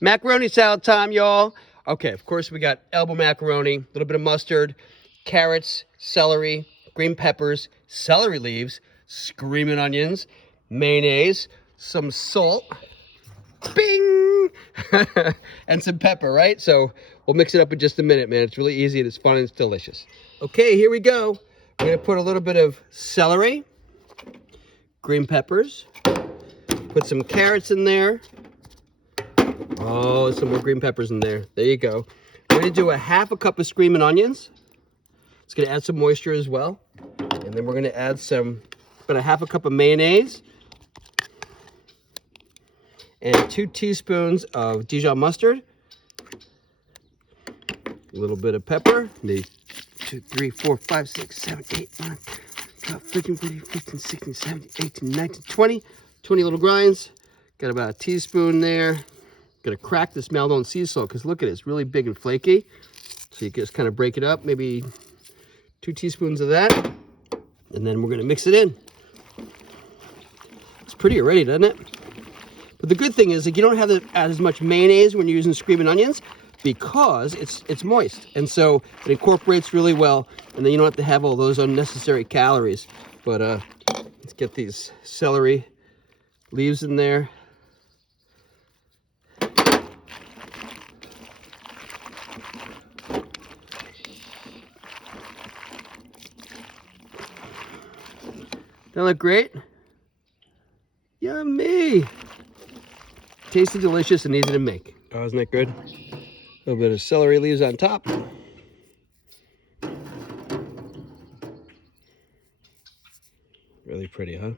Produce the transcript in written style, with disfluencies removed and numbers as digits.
Macaroni salad time, y'all. Okay, of course we got elbow macaroni, a little bit of mustard, carrots, celery, green peppers, celery leaves, screaming onions, mayonnaise, some salt, bing, and some pepper, right? So we'll mix it up in just a minute, man. It's really easy and it's fun and it's delicious. Okay, here we go. We're gonna put a little bit of celery, green peppers, put some carrots in there. Oh, some more green peppers in there. There you go. We're gonna do a half a cup of screaming onions. It's gonna add some moisture as well. And then we're gonna add about a half a cup of mayonnaise and 2 teaspoons of Dijon mustard. A little bit of pepper. 1, 2, 3, 4, 5, 6, 7, 8, 9, 12, 13, 14, 15, 16, 17, 18, 19, 20. 20 little grinds. Got about a teaspoon there. Gonna crack this Maldon sea salt because look at it, it's really big and flaky. So you just kind of break it up, maybe 2 teaspoons of that. And then we're gonna mix it in. It's pretty already, doesn't it? But the good thing is, like, you don't have to add as much mayonnaise when you're using Screamin Onions because it's moist. And so it incorporates really well. And then you don't have to have all those unnecessary calories. But let's get these celery leaves in there. That look great? Yummy! Tasty, delicious, and easy to make. Oh, isn't that good? A little bit of celery leaves on top. Really pretty, huh?